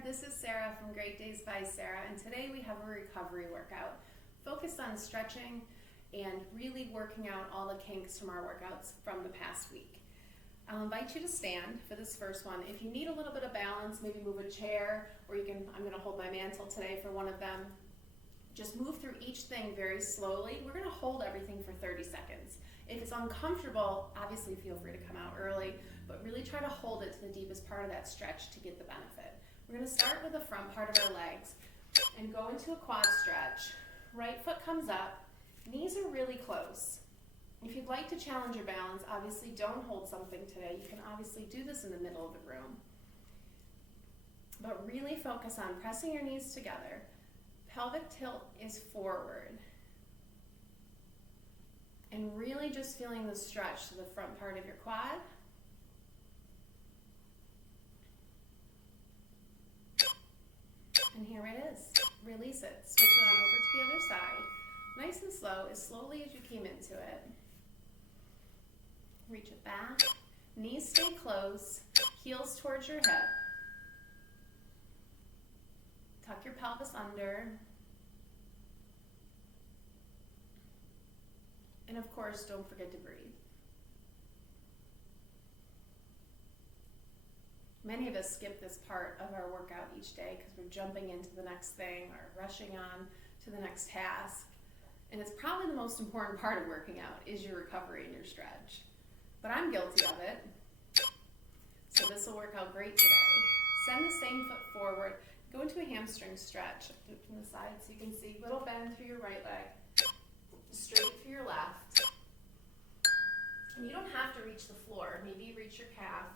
there, this is Sarah from Great Days by Sarah, and today we have a recovery workout focused on stretching and really working out all the kinks from our workouts from the past week. I'll invite you to stand for this first one. If you need a little bit of balance, maybe move a chair, or I'm going to hold my mantle today for one of them. Just move through each thing very slowly. We're going to hold everything for 30 seconds. If it's uncomfortable, obviously feel free to come out early, but really try to hold it to the deepest part of that stretch to get the benefit. We're going to start with the front part of our legs and go into a quad stretch. Right foot comes up, knees are really close. If you'd like to challenge your balance, obviously don't hold something today. You can obviously do this in the middle of the room. But really focus on pressing your knees together. Pelvic tilt is forward. And really just feeling the stretch to the front part of your quad. And here it is. Release it. Switch it on over to the other side. Nice and slow, as slowly as you came into it. Reach it back. Knees stay close. Heels towards your hip. Tuck your pelvis under. And of course, don't forget to breathe. Many of us skip this part of our workout each day because we're jumping into the next thing or rushing on to the next task. And it's probably the most important part of working out is your recovery and your stretch. But I'm guilty of it. So this will work out great today. Send the same foot forward. Go into a hamstring stretch from the side so you can see little bend through your right leg. Straight through your left. And you don't have to reach the floor. Maybe you reach your calf.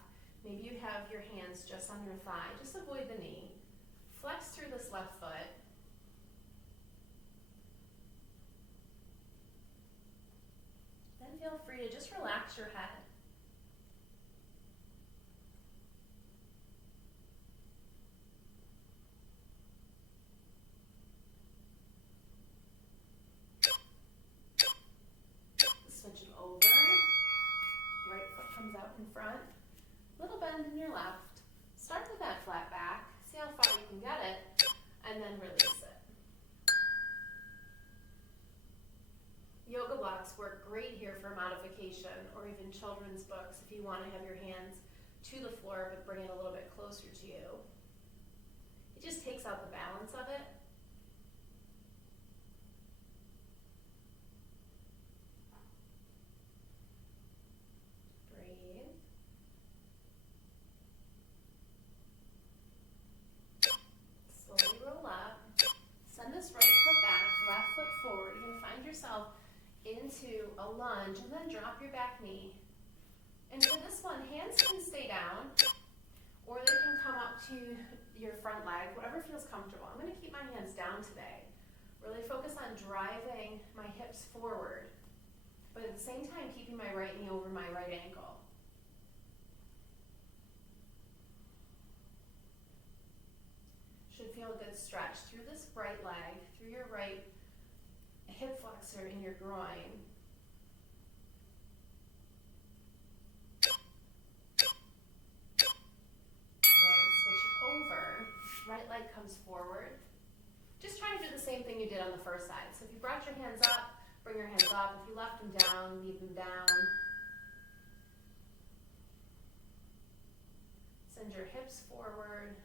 Maybe you have your hands just on your thigh. Just avoid the knee. Flex through this left foot. Then feel free to just relax your head. Switch it over. Right foot comes out in front. Little bend in your left. Start with that flat back. See how far you can get it, and then release it. Yoga blocks work great here for modification, or even children's books if you want to have your hands to the floor but bring it a little bit closer to you. It just takes out the balance of it. Breathe. Slowly roll up. Send this right foot back, left foot forward. You're going to find yourself into a lunge and then drop your back knee. And for this one, hands can stay down or they can come up to your front leg, whatever feels comfortable. I'm going to keep my hands down today. Really focus on driving my hips forward, but at the same time keeping my right knee over my right ankle. Should feel a good stretch through this right leg, through your right hip flexor in your groin. Good, switch it over. Right leg comes forward. Just try to do the same thing you did on the first side. So if you brought your hands up, bring your hands up. If you left them down, leave them down. Send your hips forward.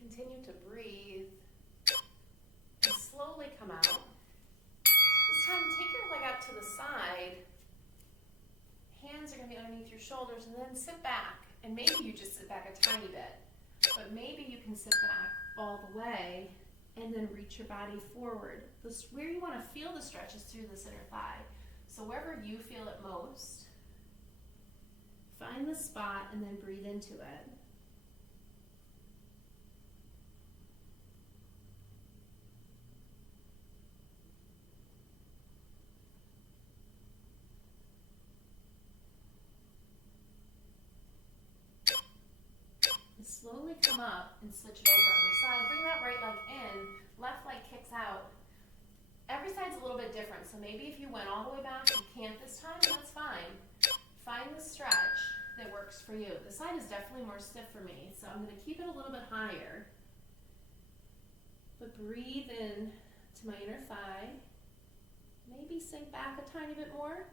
Continue to breathe and slowly come out. This time, take your leg out to the side. Hands are going to be underneath your shoulders, and then sit back. And maybe you just sit back a tiny bit, but maybe you can sit back all the way and then reach your body forward. Where you want to feel the stretch is through this inner thigh. So wherever you feel it most, find the spot and then breathe into it. slowly come up and switch it over other side. Bring that right leg in, left leg kicks out. Every side's a little bit different, so maybe if you went all the way back, you can't this time, that's fine. Find the stretch that works for you. This side is definitely more stiff for me, so I'm going to keep it a little bit higher. But breathe in to my inner thigh. Maybe sink back a tiny bit more.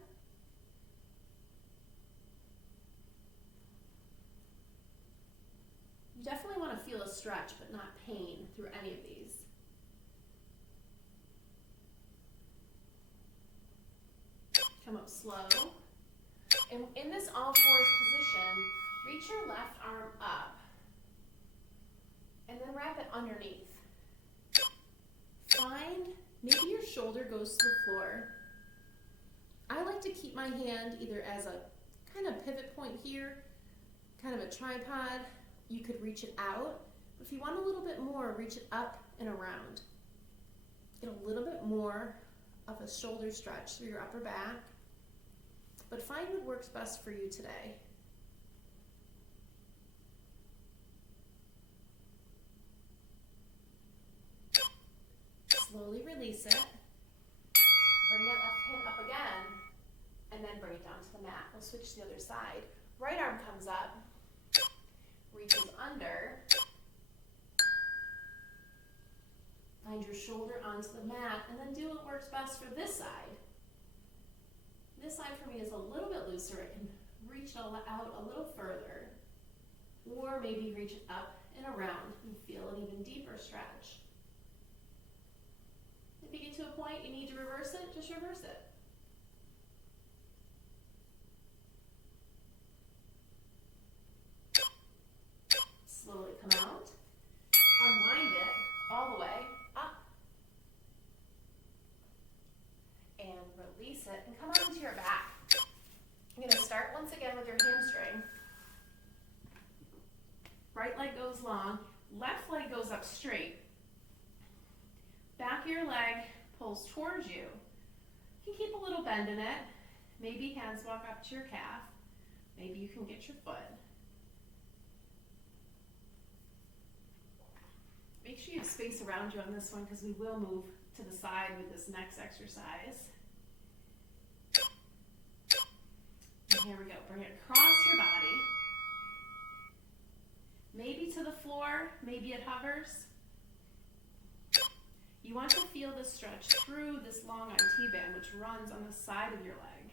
You definitely want to feel a stretch, but not pain through any of these. Come up slow. And in this all fours position, reach your left arm up and then wrap it underneath. Find, maybe your shoulder goes to the floor. I like to keep my hand either as a kind of pivot point here, kind of a tripod. You could reach it out. If you want a little bit more, reach it up and around. Get a little bit more of a shoulder stretch through your upper back. But find what works best for you today. Slowly release it. Bring that left hand up again, and then bring it down to the mat. We'll switch to the other side. Right arm comes up, reaches under. Find your shoulder onto the mat, and then do what works best for this side. This side for me is a little bit looser. I can reach it out a little further, or maybe reach it up and around and feel an even deeper stretch. If you get to a point you need to reverse it, just reverse it. Slowly come out, unwind it all the way up, and release it, and come out into your back. I'm going to start once again with your hamstring. Right leg goes long, left leg goes up straight. Back of your leg pulls towards you. You can keep a little bend in it. Maybe hands walk up to your calf. Maybe you can get your foot. Make sure you have space around you on this one because we will move to the side with this next exercise. And here we go. Bring it across your body. Maybe to the floor, maybe it hovers. You want to feel this stretch through this long IT band, which runs on the side of your leg.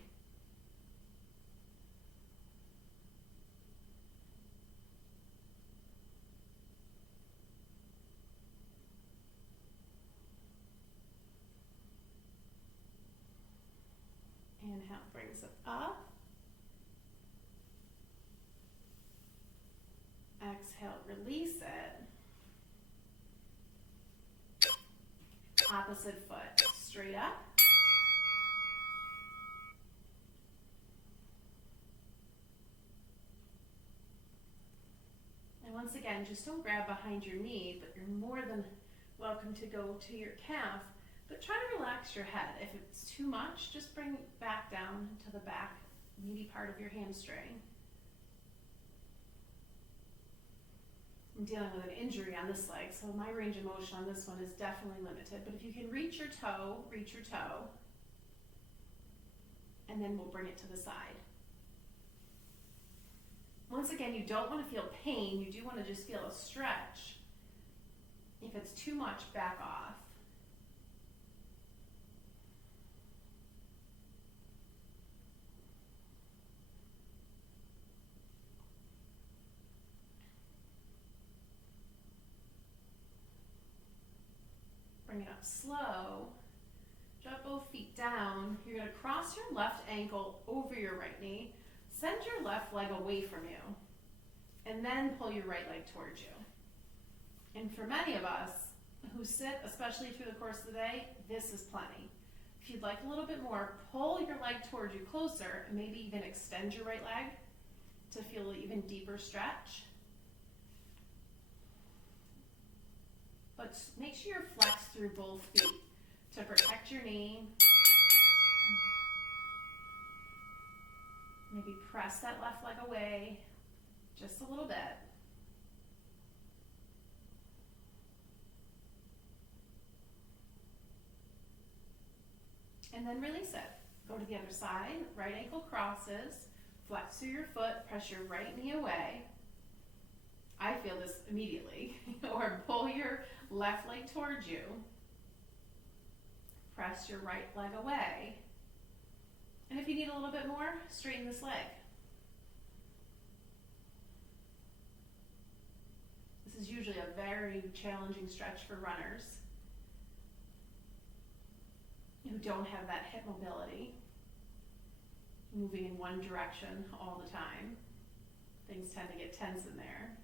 Inhale brings it up. Exhale, release it. Opposite foot straight up. And once again, just don't grab behind your knee, but you're more than welcome to go to your calf. But try to relax your head. If it's too much, just bring it back down to the back, meaty part of your hamstring. I'm dealing with an injury on this leg, so my range of motion on this one is definitely limited. But if you can reach your toe, and then we'll bring it to the side. Once again, you don't want to feel pain. You do want to just feel a stretch. If it's too much, back off. Bring it up slow. Drop both feet down. You're going to cross your left ankle over your right knee. Send your left leg away from you. And then pull your right leg towards you. And for many of us who sit, especially through the course of the day, this is plenty. If you'd like a little bit more, pull your leg towards you closer and maybe even extend your right leg to feel an even deeper stretch. But make sure you're flexed through both feet to protect your knee. Maybe press that left leg away just a little bit. And then release it. Go to the other side, right ankle crosses, flex through your foot, press your right knee away. I feel this immediately. Or pull your left leg towards you. Press your right leg away. And if you need a little bit more, straighten this leg. This is usually a very challenging stretch for runners who don't have that hip mobility, moving in one direction all the time. Things tend to get tense in there.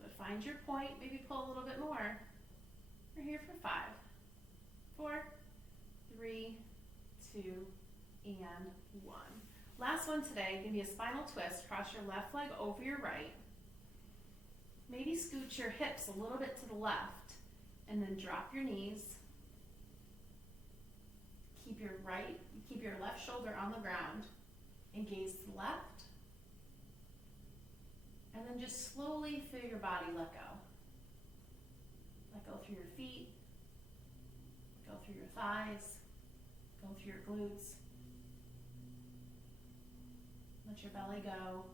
But find your point, maybe pull a little bit more. We're here for 5, 4, 3, 2, and 1. Last one today, give me a spinal twist. Cross your left leg over your right. Maybe scoot your hips a little bit to the left, and then drop your knees. Keep your left shoulder on the ground, and gaze to the left. And then just slowly feel your body let go. Let go through your feet, go through your thighs, go through your glutes. Let your belly go.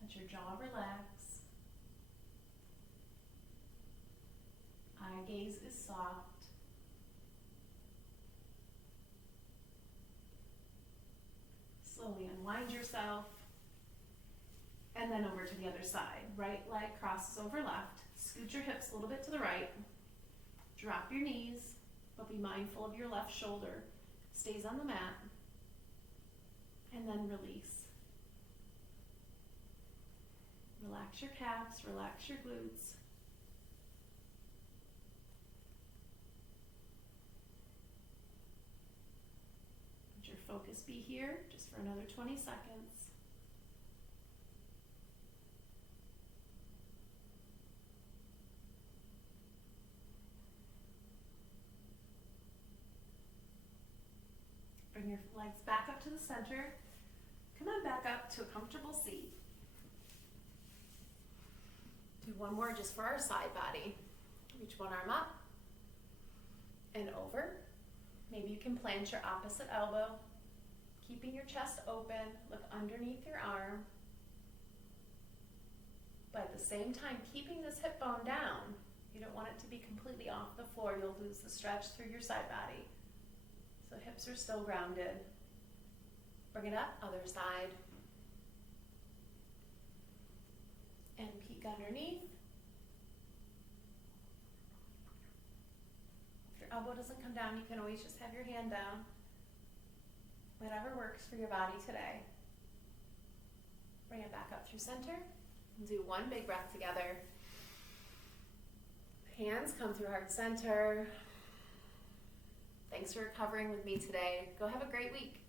Let your jaw relax. Eye gaze is soft. Slowly unwind yourself. And then over to the other side. Right leg crosses over left. Scoot your hips a little bit to the right. Drop your knees, but be mindful of your left shoulder. Stays on the mat. And then release. Relax your calves, relax your glutes. Let your focus be here just for another 20 seconds. Bring your legs back up to the center. Come on back up to a comfortable seat. Do one more just for our side body. Reach one arm up and over. Maybe you can plant your opposite elbow, keeping your chest open. Look underneath your arm. But at the same time, keeping this hip bone down. You don't want it to be completely off the floor. You'll lose the stretch through your side body. So hips are still grounded. Bring it up, other side. And peek underneath. If your elbow doesn't come down, you can always just have your hand down. Whatever works for your body today. Bring it back up through center. And do one big breath together. Hands come through heart center. Thanks for recovering with me today. Go have a great week.